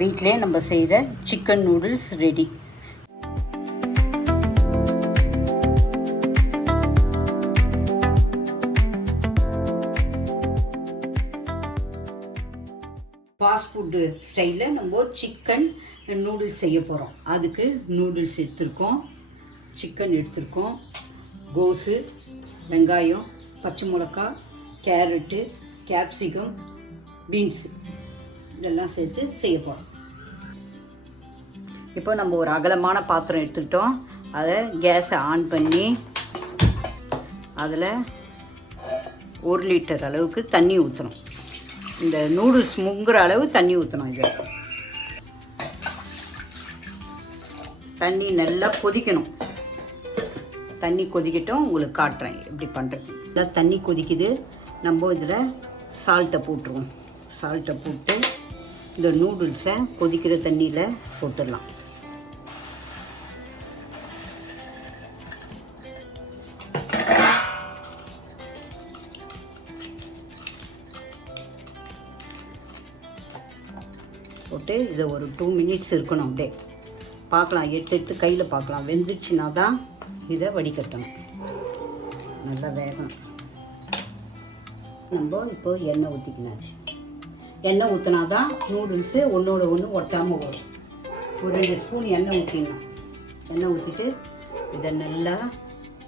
வீட்டிலே நம்ம செய்கிற chicken noodles ready. Fast food ஸ்டைலில் நம்ம சிக்கன் நூடுல்ஸ் செய்ய போகிறோம். அதுக்கு நூடுல்ஸ் எடுத்துருக்கோம், சிக்கன் எடுத்துருக்கோம், கோஸு, வெங்காயம், பச்சை மிளகாய், கேரட்டு, கேப்சிகம், பீன்ஸு இதெல்லாம் சேர்த்து செய்ய போகிறோம். இப்போ நம்ம ஒரு அகலமான பாத்திரம் எடுத்துக்கிட்டோம். அதை கேஸை ஆன் பண்ணி அதில் 1 லிட்டர் அளவுக்கு தண்ணி ஊற்றணும். இந்த நூடுல்ஸ் முங்குற அளவு தண்ணி ஊற்றணும். இது தண்ணி நல்லா கொதிக்கணும். தண்ணி கொதிக்கட்டும், உங்களுக்கு காட்டுறேன் எப்படி பண்ணுறது. நல்லா தண்ணி கொதிக்குது. நம்ம இதில் சால்ட்டை போட்டுருவோம். சால்ட்டை போட்டு இந்த நூடுல்ஸை கொதிக்கிற தண்ணியில் போட்டுடலாம். போட்டு இதை ஒரு 2 மினிட்ஸ் இருக்கணும். அப்படியே பார்க்கலாம், எடுத்து கையில் பார்க்கலாம். வெந்துச்சுன்னா தான் இதை வடிகட்டணும். நல்லா வேகணும். நம்ம இப்போ எண்ணெய் ஊற்றிக்கினாச்சு. எண்ணெய் ஊற்றினா தான் நூடுல்ஸு ஒன்றோட ஒன்று ஒட்டாமல் வரும். ஒரு 2 ஸ்பூன் எண்ணெய் ஊற்றிடணும். எண்ணெய் ஊற்றிட்டு இதை நல்லா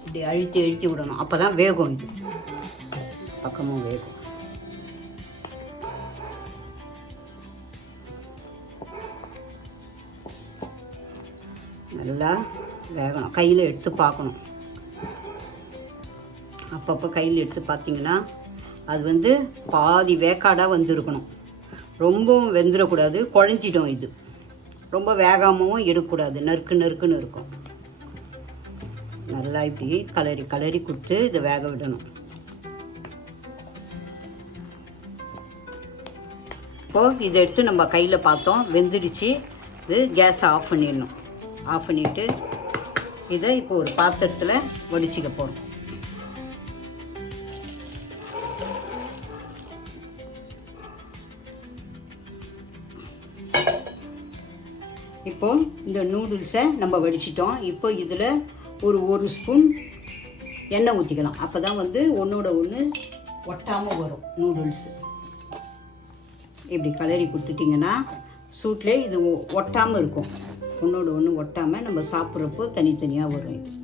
இப்படி அழுத்தி விடணும். அப்போ தான் வேகும். இது பக்கமும் வேகும். நல்லா வேகணும். கையில் எடுத்து பார்க்கணும். அப்பப்போ கையில் எடுத்து பார்த்தீங்கன்னா அது பாதி வேக்காடாக வந்துருக்கணும். ரொம்பவும் வெந்துடக்கூடாது, குழஞ்சிடும். இது ரொம்ப வேகாமவும் எடுக்கக்கூடாது, நறுக்குன்னு இருக்கும். நல்லா இப்படி கலரி கொடுத்து இதை வேக விடணும். இப்போது இதை எடுத்து நம்ம கையில் பார்த்தோம், வெந்துடுச்சு. இது கேஸை ஆஃப் பண்ணிடணும். ஆஃப் பண்ணிவிட்டு இதை இப்போ ஒரு பாத்திரத்தில் வடிச்சிக்க போகிறோம். இப்போது இந்த நூடுல்ஸை நம்ம வடிச்சிட்டோம். இப்போ இதில் ஒரு ஸ்பூன் எண்ணெய் ஊற்றிக்கலாம். அப்போ தான் ஒன்றோட ஒன்று ஒட்டாமல் வரும் நூடுல்ஸு. இப்படி கலரி கொடுத்துட்டிங்கன்னா சூட்டிலே இது ஒட்டாமல் இருக்கும். ஒன்றோட ஒன்று ஒட்டாமல் நம்ம சாப்பிட்றப்போ தனித்தனியாக வரும். இது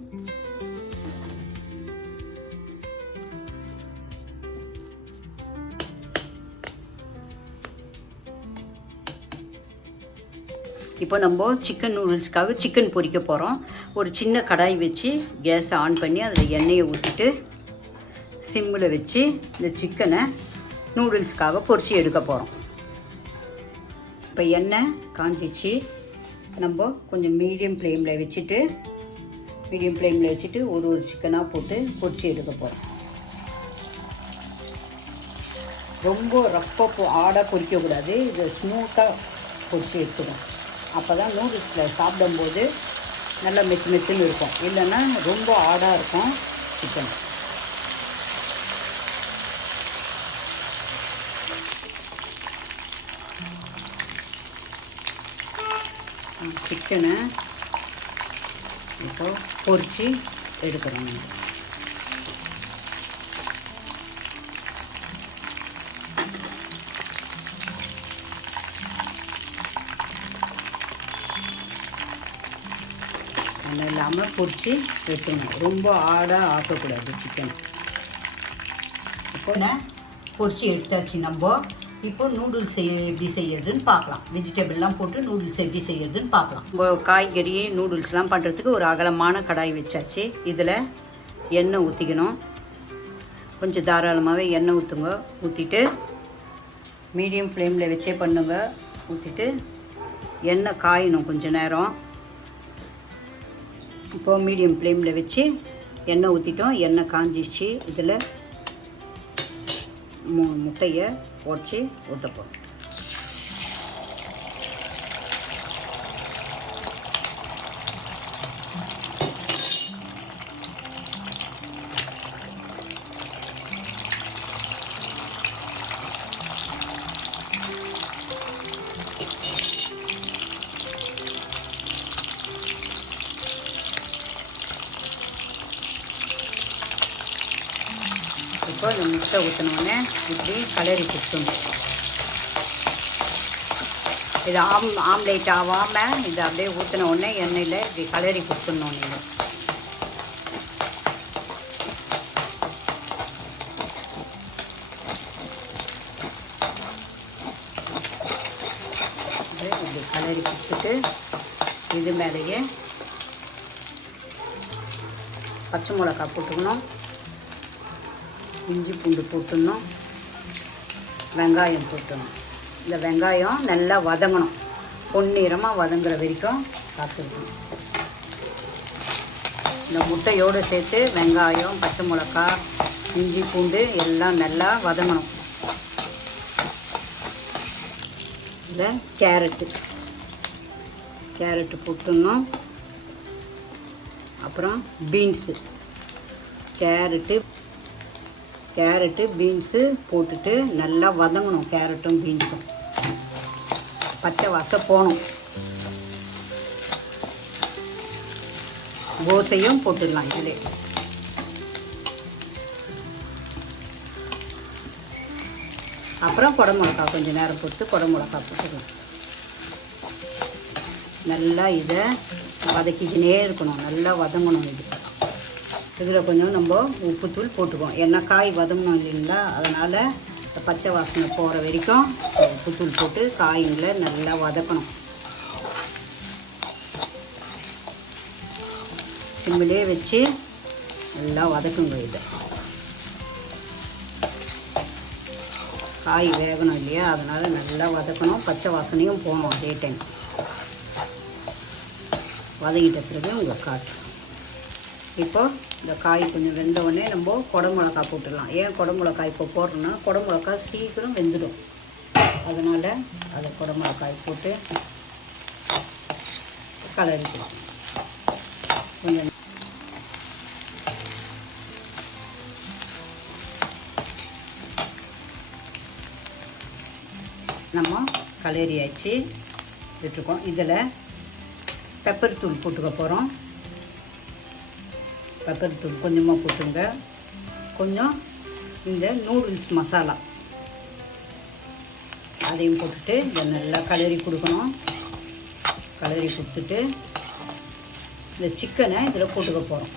இப்போ நம்ம சிக்கன் நூடுல்ஸ்க்காக சிக்கன் பொரிக்க போகிறோம். ஒரு சின்ன கடாய் வச்சு கேஸை ஆன் பண்ணி அதில் எண்ணெயை ஊற்றிட்டு சிம்மில் வச்சு இந்த சிக்கனை நூடுல்ஸ்க்காக பொரிச்சு எடுக்க போகிறோம். இப்போ எண்ணெய் காஞ்சிச்சு. நம்ம கொஞ்சம் மீடியம் ஃப்ளேமில் வச்சுட்டு ஒரு சிக்கனாக போட்டு பொரிச்சு எடுக்க போகிறோம். ரொம்ப ரப்பாக ஆடாக பொரிக்கக்கூடாது. இது ஸ்மூத்தாக பொரிச்சு எடுத்துடும். அப்போ தான் நூடுல்ஸில் சாப்பிடும்போது நல்லா மெத்துன்னு இருக்கும். இல்லைன்னா ரொம்ப ஆடாக இருக்கும் சிக்கன். சிக்கனை இப்போ பொரித்து எடுக்கிறோம். எண்ணெய் இல்லாமல் பொரித்து எடுத்துக்கணும். ரொம்ப ஆடாக ஆக்கக்கூடாது சிக்கன். இப்போ பொரித்து எடுத்தாச்சு. நம்ம இப்போ நூடுல்ஸ் எப்படி செய்யறதுன்னு பார்க்கலாம். வெஜிடபிள்லாம் போட்டு நூடுல்ஸ் எப்படி செய்யறதுன்னு பார்க்கலாம். நம்ம காய்கறி நூடுல்ஸ்லாம் பண்ணுறதுக்கு ஒரு அகலமான கடாய் வச்சாச்சு. இதில் எண்ணெய் ஊற்றிக்கணும். கொஞ்சம் தாராளமாகவே எண்ணெய் ஊற்றுங்க. ஊற்றிட்டு மீடியம் ஃப்ளேமில் வச்சே பண்ணுங்க. ஊற்றிட்டு எண்ணெய் காயணும் கொஞ்சம் நேரம். இப்போது மீடியம் ஃப்ளேமில் வச்சு எண்ணெய் ஊற்றிட்டோம். எண்ணெய் காஞ்சிச்சு. இதில் 3 முட்டையை உடச்சி ஊற்ற போகிறோம். இப்போ இந்த முட்டை ஊற்றினோடனே இப்படி கலரி கொடுத்துணும். இது ஆம்லேட் ஆகாமல் இது அப்படியே ஊற்றின உடனே எண்ணெயில் இப்படி கலரி கொடுத்துடணும். நீங்கள் இப்படி கலரி கொடுத்துட்டு இது மேலேயே பச்சை மிளகாய் போட்டுக்கணும், இஞ்சி பூண்டு போட்டுடணும், வெங்காயம் போட்டுடணும். இந்த வெங்காயம் நல்லா வதங்கணும், பொன்னிறமாக வதங்குற வரைக்கும் காத்துக்கணும். இந்த முட்டையோடு சேர்த்து வெங்காயம், பச்சை மிளகாய், இஞ்சி பூண்டு எல்லாம் நல்லா வதங்கணும். இதில் கேரட்டு போட்டுடணும். அப்புறம் பீன்ஸு, கேரட்டு பீன்ஸு போட்டுட்டு நல்லா வதங்கணும். கேரட்டும் பீன்ஸும் பச்சை வாசம் போகணும். கோசையும் போட்டுடலாம் இதிலே. அப்புறம் குடமிளகாய் கொஞ்சம் நேரம் போட்டு குடமிளகாய் போட்டுக்கலாம். நல்லா இதை வதக்கிக்கினே இருக்கணும், நல்லா வதங்கணும். இதில் கொஞ்சம் நம்ம உப்புத்தூள் போட்டுக்குவோம். ஏன்னா காய் வதங்கணும் இல்லைங்களா, அதனால் பச்சை வாசனை போகிற வரைக்கும் உப்புத்தூள் போட்டு காய்களை நல்லா வதக்கணும். சிம்மிலே வச்சு நல்லா வதக்குங்க. இதை காய் வேகணும் இல்லையா, அதனால் நல்லா வதக்கணும். பச்சை வாசனையும் போகணும். அதே டைம் வதக்கிட்ட பிறகு உங்களுக்கு காட்டும். இப்போ இந்த காய் கொஞ்சம் வெந்த உடனே நம்ம குடமிளகாய் போட்டுடலாம். ஏன் குடமிளகாய் இப்போ போடுறோன்னா குடமிளகாய் சீக்கிரம் வெந்துடும், அதனால் அதை குடமிளகாய் போட்டு கலரிக்கலாம். கொஞ்சம் நம்ம கலரி ஆச்சு விட்டுருக்கோம். இதில் பெப்பர் தூள் போட்டுக்க போகிறோம். பெப்பர் தூள் கொஞ்சமாக போட்டுங்க. கொஞ்சம் இந்த நூடுல்ஸ் மசாலா அதையும் போட்டுட்டு இதை நல்லா கலரி கொடுக்கணும். கலரி கொடுத்துட்டு இந்த சிக்கனை இதில் போட்டுக்க போகிறோம்.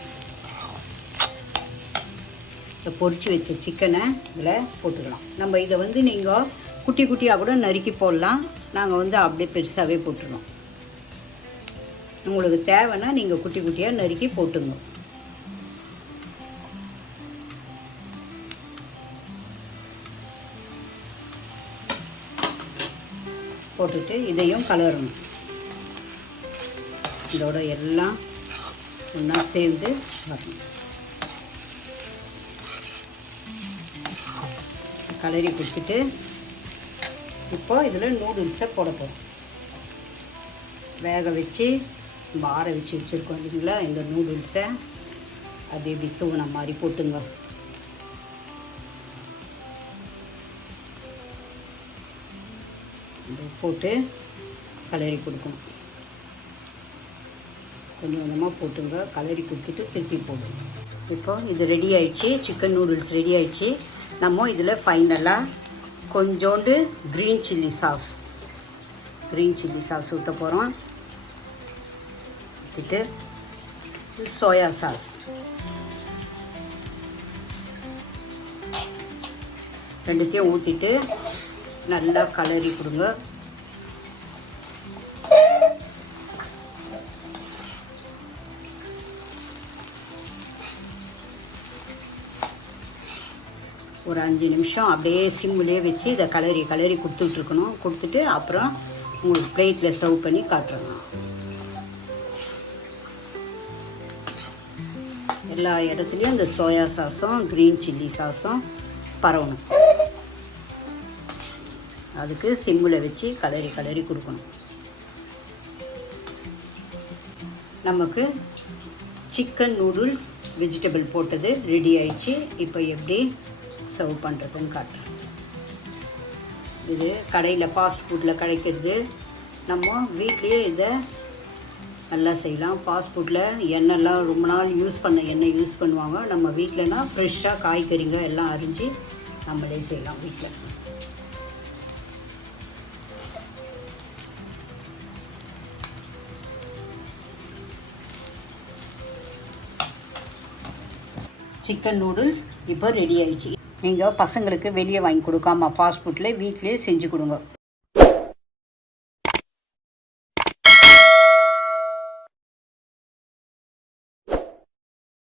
இந்த பொரிச்சு வச்ச சிக்கனை இதில் போட்டுக்கலாம். நம்ம இதை வந்து நீங்கள் குட்டி குட்டியாக கூட நறுக்கி போடலாம். நாங்கள் வந்து அப்படியே பெருசாகவே போட்டுருவோம். உங்களுக்கு தேவைன்னா நீங்கள் குட்டி குட்டியாக நறுக்கி போட்டுங்க. போட்டுட்டு இதையும் கலரணும். இதோட எல்லாம் ஒன்றா சேர்ந்து வரணும். கலரி கொடுத்துட்டு இப்போ இதில் நூடுல்ஸை போட போகிறோம். வேக வச்சு ஆற வச்சு வச்சுருக்கோம் இல்லைங்களா, இந்த நூடுல்ஸை அது இப்படி தூங்கின மாதிரி போட்டுங்க. போட்டு கலரி கொடுக்கணும். கொஞ்சம் கொஞ்சமாக போட்டுங்க. கலரி கொடுத்துட்டு திருப்பி போடுங்க. இப்போ இது ரெடி ஆயிடுச்சு. சிக்கன் நூடுல்ஸ் ரெடி ஆயிடுச்சு. நம்ம இதில் ஃபைனலாக கொஞ்சோண்டு க்ரீன் சில்லி சாஸ் ஊற்ற போகிறோம். ஊற்றிட்டு சோயா சாஸ் ரெண்டுத்தையும் ஊற்றிட்டு நல்லா கலரி கொடுங்க. ஒரு 5 நிமிஷம் அப்படியே சிம்மிலே வச்சு இதை கலரி கொடுத்துட்ருக்கணும். கொடுத்துட்டு அப்புறம் உங்களுக்கு பிளேட்டில் சர்வ் பண்ணி காட்டுறோம். எல்லா இடத்துலையும் இந்த சோயா சாஸும் க்ரீன் சில்லி சாஸும் பரவணும். அதுக்கு சிம்மில் வச்சு கலரி கொடுக்கணும். நமக்கு சிக்கன் நூடுல்ஸ் வெஜிடபிள் போட்டது ரெடி ஆயிடுச்சு. இப்போ எப்படி சர்வ் பண்ணுறதுன்னு காட்டுறேன். இது கடையில் ஃபாஸ்ட் ஃபுட்டில் கிடைக்கிறது. நம்ம வீட்லேயே இதை நல்லா செய்யலாம். ஃபாஸ்ட் ஃபுட்டில் எண்ணெய்லாம் ரொம்ப நாள் யூஸ் பண்ண எண்ணெய் யூஸ் பண்ணுவாங்க. நம்ம வீட்டிலனா ஃப்ரெஷ்ஷாக காய்கறிங்க எல்லாம் அரிஞ்சு நம்மளே செய்யலாம் வீட்டில். சிக்கன் நூடுல்ஸ் இப்போ ரெடி ஆயிடுச்சு. நீங்கள் பசங்களுக்கு வெளியே வாங்கி கொடுக்காம ஃபாஸ்ட் ஃபுட்டில் வீட்டிலே செஞ்சு கொடுங்க.